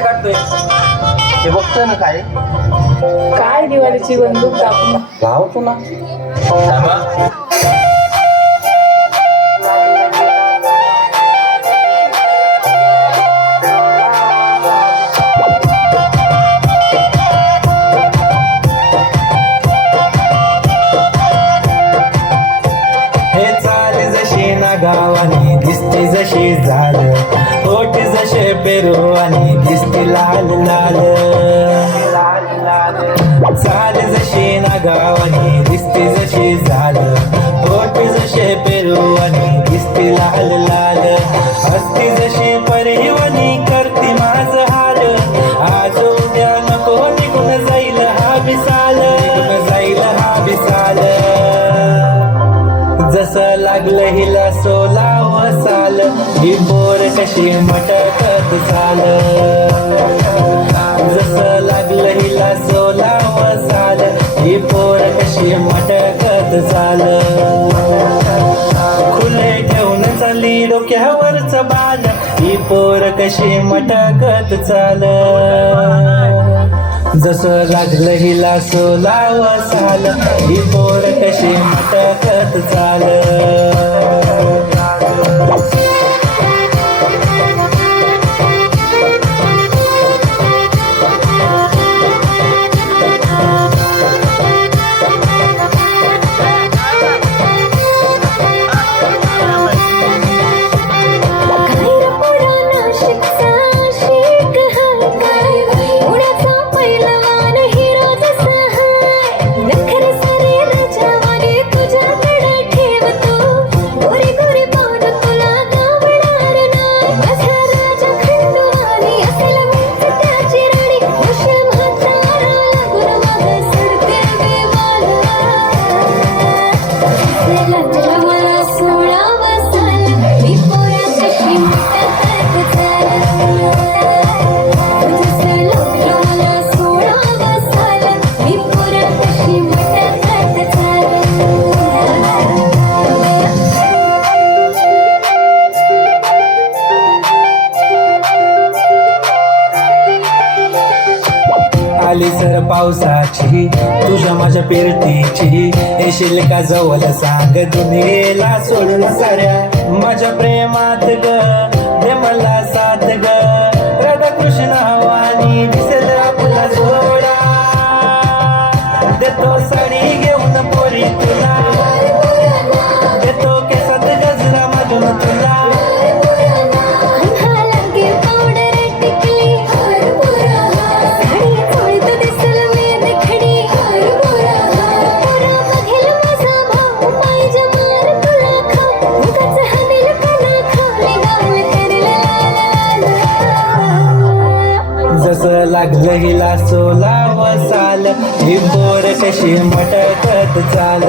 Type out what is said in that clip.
काय काढतोय? हे बघतोय ना काय काय दिवाळीची बंदूक टाकून लावतो ना. थांबा. हे चाले जशी ना गावानी दिसते जशी झालं, ओठ जसे पेरू आणि दिसते लाल लाल. चाले जशी ना गावानी दिसते जशी झालं, ओठ जसे पेरू आणि दिसते लाल लाल. हसती जशी परिवनी करती माझ हाल, आज उद्या नको निघून जाईल हा विसाल, निघून जाईल हा विसाल. जसं लागलं हिला सोलाव साल, ही पोर कशी मटकत चाल. जसं लागलं हिला सोलाव साल, ही पोर कशी मटकत चाल. खुले ठेवून चालली डोक्यावरच बाल, ही पोर कशी मटकत चाल. जसं लागलं हिला सोलाव साल, ही पोर कशी मटकत चाल. आली सर पावसाची तुझ्या माझ्या पेरतीची, येशील का जवळ सांग दुनियेला सोडून साऱ्या. माझ्या प्रेमात ग दे मला साथ ग, राधाकृष्ण हवानी दिसेल आपला जोडा. देतो साडी घेऊन पोरी तुला, देतो केसात गजरा माझून तुला. जसं लागलं हिला सोलाव साल, ही पोर कशी मटकत चाल.